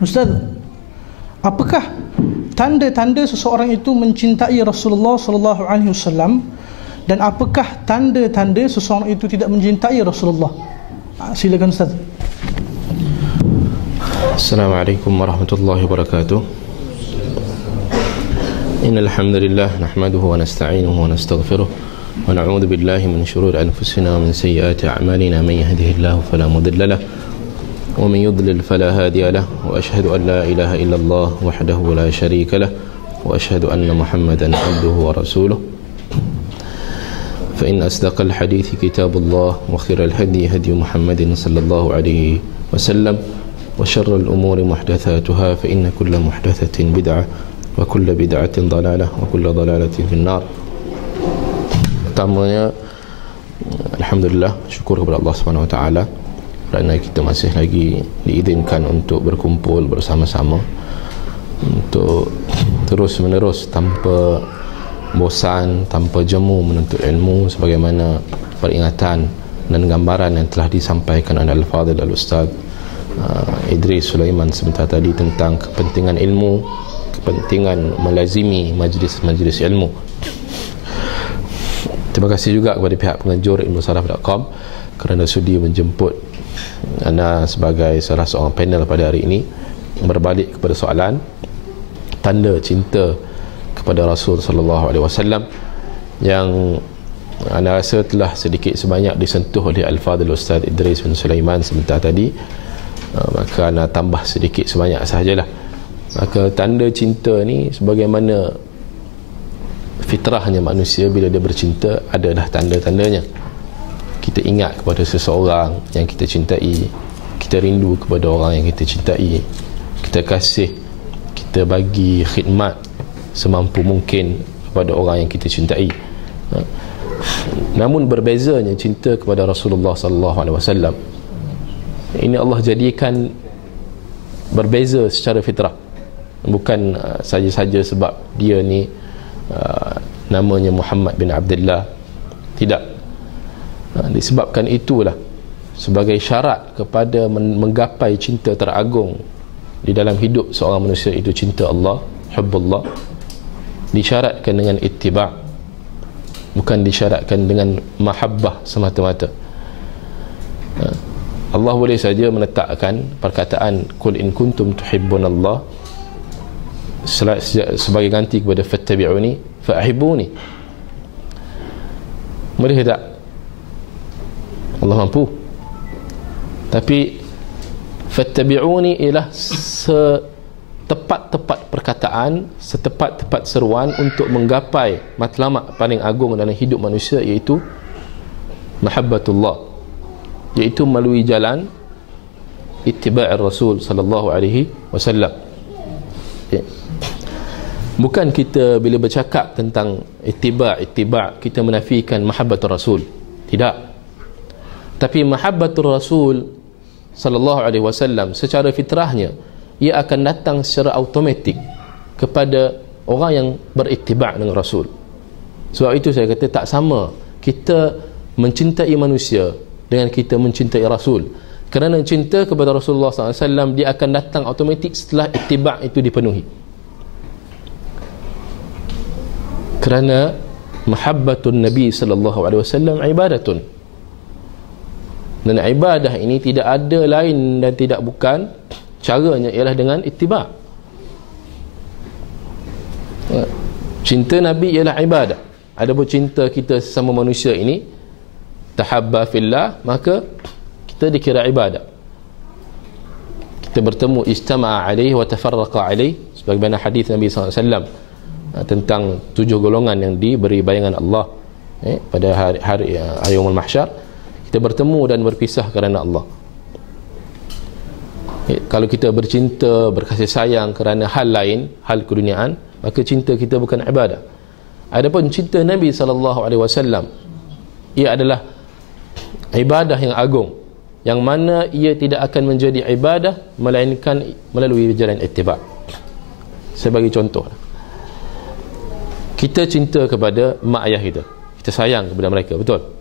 Ustaz, apakah tanda-tanda seseorang itu mencintai Rasulullah sallallahu alaihi wasallam, dan apakah tanda-tanda seseorang itu tidak mencintai Rasulullah? Silakan Ustaz. Assalamualaikum warahmatullahi wabarakatuh. Innal hamdalillah nahmaduhu wa nasta'inuhu wa nastaghfiruh wa na'udzu billahi min shururi anfusina wa min sayyiati a'malina, man yahdihillahu fala mudilla lahu wa man yudlil fala hadiya lahu, wa ashhadu an la ilaha illallah wahdahu la sharika lahu wa ashhadu anna Muhammadan 'abduhu wa rasuluh. Fa in asdaqal hadithi kitabullah wa khairal hadi hadi Muhammadin sallallahu alaihi wasallam wa syarrul umuri muhdatsatuha fa inna kulla muhdatsatin bid'ah wa kullu bid'atin dalalah wa kullu dalalatin finnar. Pertamanya, alhamdulillah, syukur kepada Allah Subhanahu wa taala kerana kita masih lagi diizinkan untuk berkumpul bersama-sama untuk terus menerus tanpa bosan, tanpa jemu menuntut ilmu, sebagaimana peringatan dan gambaran yang telah disampaikan oleh Al-Fadhil Al-Ustaz Idris Sulaiman sebentar tadi tentang kepentingan ilmu, kepentingan melazimi majlis-majlis ilmu. Terima kasih juga kepada pihak pengajur ilmusaraf.com kerana sudi menjemput anda sebagai salah seorang panel pada hari ini. Berbalik kepada soalan tanda cinta kepada Rasul sallallahu alaihi wasallam yang anda rasa telah sedikit sebanyak disentuh oleh Al-Fadhil Ustaz Idris bin Sulaiman sebentar tadi, maka anda tambah sedikit sebanyak sahajalah. Maka tanda cinta ni, sebagaimana fitrahnya manusia, bila dia bercinta adalah tanda-tandanya. Kita ingat kepada seseorang yang kita cintai, kita rindu kepada orang yang kita cintai, kita kasih, kita bagi khidmat semampu mungkin kepada orang yang kita cintai. Namun berbezanya cinta kepada Rasulullah sallallahu alaihi wasallam ini Allah jadikan berbeza secara fitrah, bukan saja-saja sebab dia ni namanya Muhammad bin Abdullah. Tidak. Disebabkan itulah sebagai syarat kepada menggapai cinta teragung di dalam hidup seorang manusia, itu cinta Allah, hubbullah, disyaratkan dengan ittiba', bukan disyaratkan dengan mahabbah semata-mata. Allah boleh saja meletakkan perkataan qul in kuntum tuhibbunallah sebagai ganti kepada fattabi'uni fa'ahibuni. Boleh tak? Allah mampu. Tapi fattabi'uni ialah setepat-tepat perkataan, setepat-tepat seruan untuk menggapai matlamat paling agung dalam hidup manusia, iaitu mahabbatullah, iaitu melalui jalan ittiba'ir Rasul sallallahu alaihi wasallam. Bukan kita bila bercakap tentang ittiba' kita menafikan mahabbatur Rasul. Tidak. Tapi mahabbatur Rasul sallallahu alaihi wasallam secara fitrahnya ia akan datang secara automatik kepada orang yang berittiba' dengan Rasul. Sebab itu saya kata tak sama kita mencintai manusia dengan kita mencintai Rasul. Kerana cinta kepada Rasulullah SAW dia akan datang automatik setelah ittiba' itu dipenuhi. Kerana mahabbatun Nabi sallallahu alaihi wasallam ibadatun, dan ibadah ini tidak ada lain dan tidak bukan caranya ialah dengan ittiba'. Cinta Nabi ialah ibadah. Adapun cinta kita sesama manusia ini, tahabba fillah, maka kita dikira ibadah. Kita bertemu ijtama'a alaihi wa tafarraqa alaihi, sebagaimana hadis Nabi SAW tentang 7 golongan yang diberi bayangan Allah pada hari yaumul mahsyar. Kita bertemu dan berpisah kerana Allah. Kalau kita bercinta, berkasih sayang kerana hal lain, hal keduniaan, maka cinta kita bukan ibadah. Adapun cinta Nabi SAW, ia adalah ibadah yang agung, yang mana ia tidak akan menjadi ibadah melainkan melalui jalan ittiba'. Sebagai contoh, kita cinta kepada mak ayah kita sayang kepada mereka, betul?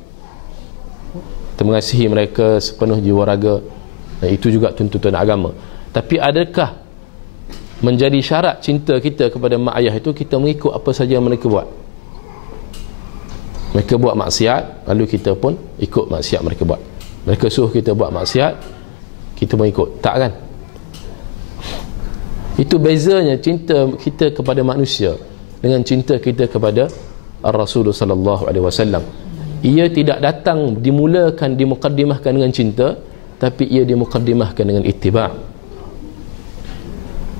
Kita mengasihi mereka sepenuh jiwa raga, dan itu juga tuntutan agama. Tapi adakah menjadi syarat cinta kita kepada mak ayah itu kita mengikut apa saja yang mereka buat. Mereka buat maksiat, lalu kita pun ikut maksiat mereka buat. Mereka suruh kita buat maksiat, kita mengikut. Tak kan? Itu bezanya cinta kita kepada manusia dengan cinta kita kepada Rasulullah sallallahu alaihi wasallam. Ia tidak datang dimukaddimahkan dengan cinta, tapi ia dimukaddimahkan dengan ittiba'.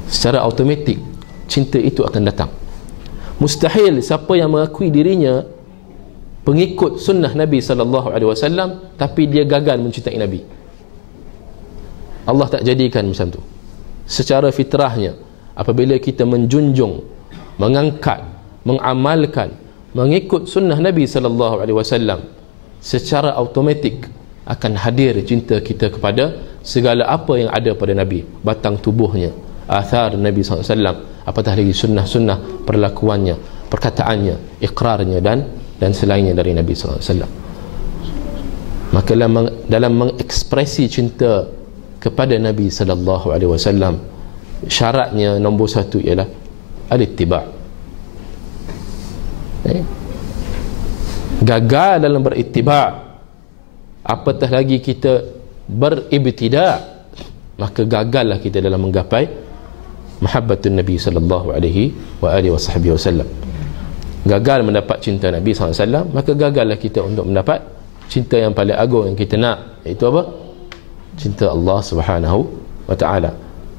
Secara automatik cinta itu akan datang. Mustahil siapa yang mengakui dirinya pengikut sunnah Nabi sallallahu alaihi wasallam tapi dia gagal mencintai Nabi. Allah tak jadikan macam tu. Secara fitrahnya, apabila kita menjunjung, mengangkat, mengamalkan, mengikut sunnah Nabi sallallahu alaihi wasallam, secara automatik akan hadir cinta kita kepada segala apa yang ada pada Nabi, batang tubuhnya, athar Nabi sallallahu alaihi wasallam, apatah lagi sunnah-sunnah perlakuannya, perkataannya, iqrarnya dan selainnya dari Nabi sallallahu alaihi wasallam. Maka dalam mengekspresi cinta kepada Nabi sallallahu alaihi wasallam, syaratnya nombor satu ialah al-ittiba'. Gagal dalam berittiba', apatah lagi kita beribtida', maka gagallah kita dalam menggapai mahabbatun Nabi sallallahu alaihi wasallam. Gagal mendapat cinta Nabi sallallahu alaihi wasallam, maka gagallah kita untuk mendapat cinta yang paling agung yang kita nak, iaitu apa? Cinta Allah Subhanahu wa ta'ala.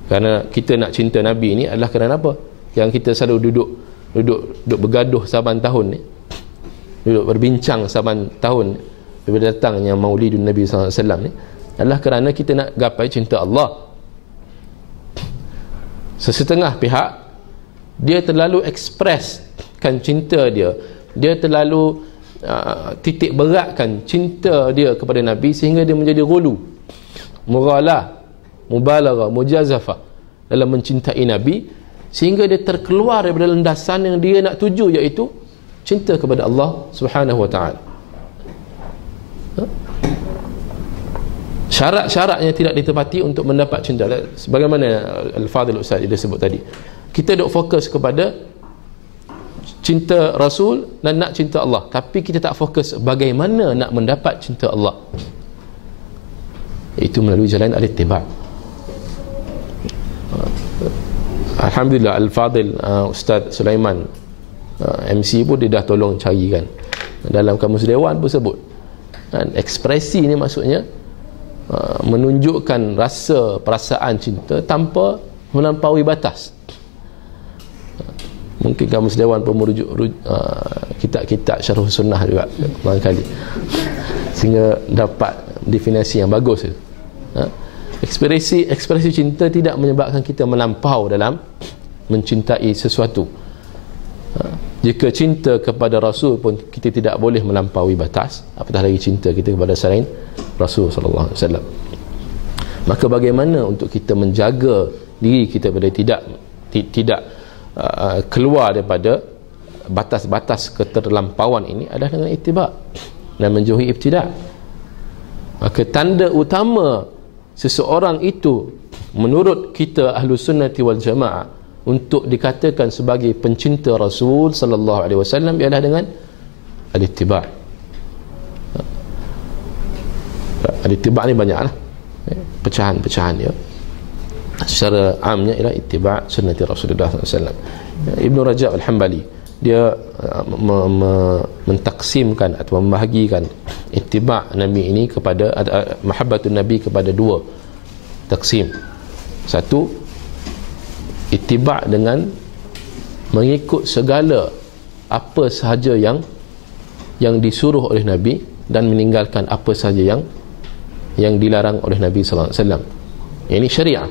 Kerana kita nak cinta Nabi ni adalah kerana apa? Yang kita selalu duduk bergaduh saban tahun ni, duduk berbincang saban tahun bila datangnya Maulidun Nabi sallallahu alaihi wasallam ni, adalah kerana kita nak gapai cinta Allah. Sesetengah pihak dia terlalu ekspreskan cinta dia terlalu titik beratkan cinta dia kepada Nabi sehingga dia menjadi ghulu, mughalah, mubalaghah, mujazafah dalam mencintai Nabi, sehingga dia terkeluar daripada landasan yang dia nak tuju, iaitu cinta kepada Allah Subhanahu wa ta'ala. Syarat-syaratnya tidak ditepati untuk mendapat cinta. Sebagaimana Al-Fadhil Ustaz dia sebut tadi, kita duk fokus kepada cinta Rasul dan nak cinta Allah, tapi kita tak fokus bagaimana nak mendapat cinta Allah. Itu melalui jalan al-ittiba'. Alhamdulillah Al-Fadhil Ustaz Sulaiman MC pun dia dah tolong carikan dalam Kamus Dewan pun sebut, dan ekspresi ni maksudnya menunjukkan rasa perasaan cinta tanpa melampaui batas. Mungkin Kamus Dewan pun merujuk kitab-kitab Syarh Sunnah juga barangkali, sehingga dapat definisi yang bagus itu. Ekspresi cinta tidak menyebabkan kita melampau dalam mencintai sesuatu. Jika cinta kepada Rasul pun kita tidak boleh melampaui batas, apatah lagi cinta kita kepada selain Rasul sallallahu alaihi wasallam. Maka bagaimana untuk kita menjaga diri kita pada tidak keluar daripada batas-batas keterlampauan ini adalah dengan ittiba' dan menjauhi ibtida'. Maka tanda utama seseorang itu menurut kita Ahlus Sunnati wal Jamaah untuk dikatakan sebagai pencinta Rasul sallallahu alaihi wasallam ialah dengan al-ittiba'. Al-ittiba' ni banyaklah pecahan-pecahan dia. Secara amnya ialah ittiba' sunnati Rasulullah sallallahu alaihi wasallam. Ibnu Rajab Al-Hambali dia mentaksimkan atau membahagikan ittiba' Nabi ini kepada mahabbatun Nabi kepada dua taksim. Satu, ittiba' dengan mengikut segala apa sahaja yang disuruh oleh Nabi dan meninggalkan apa sahaja yang dilarang oleh Nabi sallallahu alaihi wasallam. Ini syariah.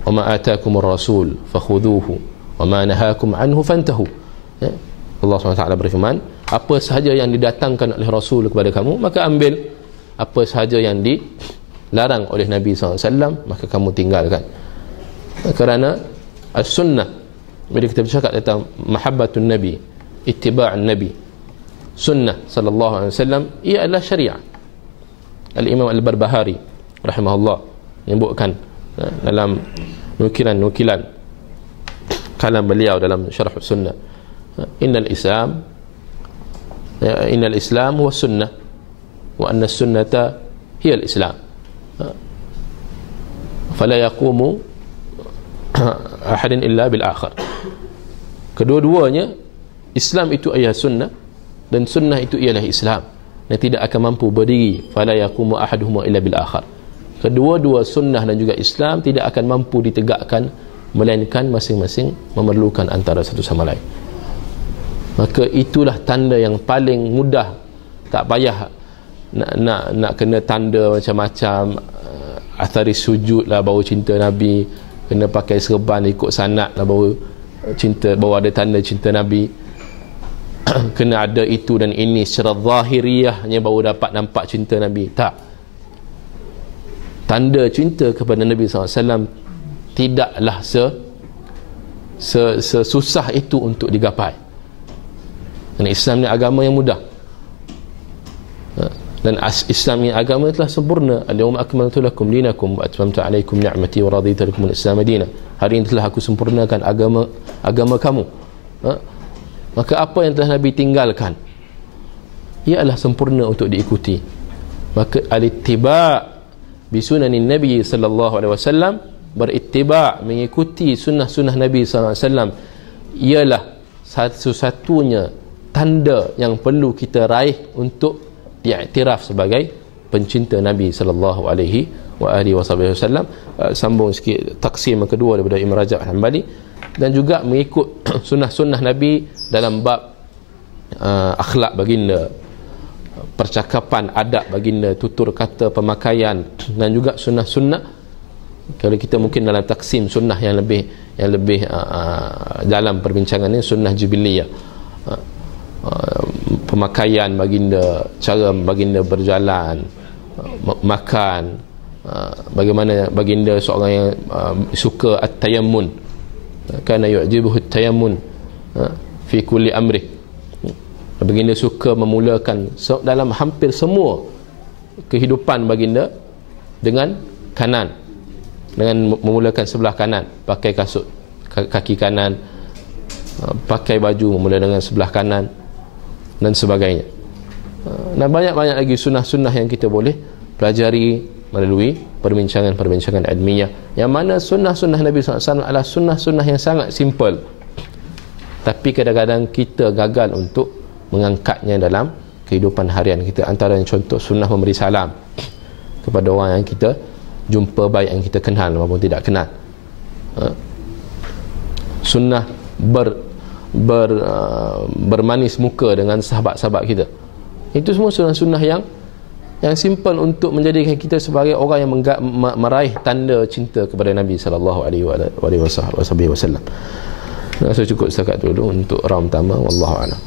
Wa ma ataakumur rasul fakhudhuhu wa ma nahakum anhu fantahu. Allah SWT berfirman, apa sahaja yang didatangkan oleh Rasul kepada kamu maka ambil, apa sahaja yang dilarang oleh Nabi SAW maka kamu tinggalkan. Kerana as-sunnah, bila kita bercakap tentang mahabbatun Nabi, ittiba'an Nabi, sunnah sallallahu alaihi wasallam, ia adalah syariah. Al-Imam Al-Barbahari rahimahullah menyebutkan dalam nukilan kalam beliau dalam Syarh Sunnah. Innal Islam huwa sunnah wa anna sunnata hiya al-Islam. Fala yaqumu ahadin illa bil akhar. Kedua-duanya, Islam itu ialah sunnah dan sunnah itu ialah Islam, dan tidak akan mampu berdiri. Fala yaqumu ahaduhuma illa bil akhar. Kedua-dua sunnah dan juga Islam tidak akan mampu ditegakkan, melainkan masing-masing memerlukan antara satu sama lain. Maka itulah tanda yang paling mudah. Tak payah nak kena tanda macam-macam, athari sujud lah baru cinta Nabi, kena pakai serban ikut sanad lah baru ada tanda cinta Nabi, kena ada itu dan ini secara zahiriahnya baru dapat nampak cinta Nabi. Tak. Tanda cinta kepada Nabi SAW tidaklah sesusah itu untuk digapai. Kerana Islam ni agama yang mudah, dan Islam ni agama telah sempurna. Al-yawma akmaltu lakum dinakum wa atmamtu alaikum ni'mati wa raditu lakum al-Islam dinan. Hari ini telah aku sempurnakan agama kamu. Maka apa yang telah Nabi tinggalkan ialah sempurna untuk diikuti. Maka al-ittiba' bisunanin Nabi sallallahu alaihi wasallam, berittiba', mengikuti sunnah-sunnah Nabi sallallahu alaihi wasallam, ialah satu-satunya tanda yang perlu kita raih untuk diiktiraf sebagai pencinta Nabi sallallahu alaihi wasallam. Sambung sikit taksim kedua daripada Imam Rajab Hanbali, dan juga mengikut sunnah-sunnah Nabi dalam bab akhlak baginda, percakapan, adab baginda, tutur kata, pemakaian, dan juga sunnah-sunnah. Kalau kita mungkin dalam taksim sunnah yang lebih dalam perbincangan ini, sunnah jibiliyah, pemakaian baginda, cara baginda berjalan, makan, bagaimana baginda seorang yang suka at-tayammun, kana yu'jibuhu at-tayammun fi kulli amri. Baginda suka memulakan dalam hampir semua kehidupan baginda dengan kanan, dengan memulakan sebelah kanan, pakai kasut kaki kanan, pakai baju memula dengan sebelah kanan, dan sebagainya. Dan banyak-banyak lagi sunnah-sunnah yang kita boleh pelajari melalui perbincangan-perbincangan ilmiah, yang mana sunnah-sunnah Nabi SAW adalah sunnah-sunnah yang sangat simple, tapi kadang-kadang kita gagal untuk mengangkatnya dalam kehidupan harian kita. Antara yang contoh, sunnah memberi salam kepada orang yang kita jumpa, baik yang kita kenal maupun tidak kenal. Sunnah bermanis muka dengan sahabat-sahabat kita. Itu semua sunnah-sunnah yang simple untuk menjadikan kita sebagai orang yang meraih tanda cinta kepada Nabi sallallahu alaihi wasallam. Rasa cukup setakat dulu untuk round pertama. Wallahu a'lam.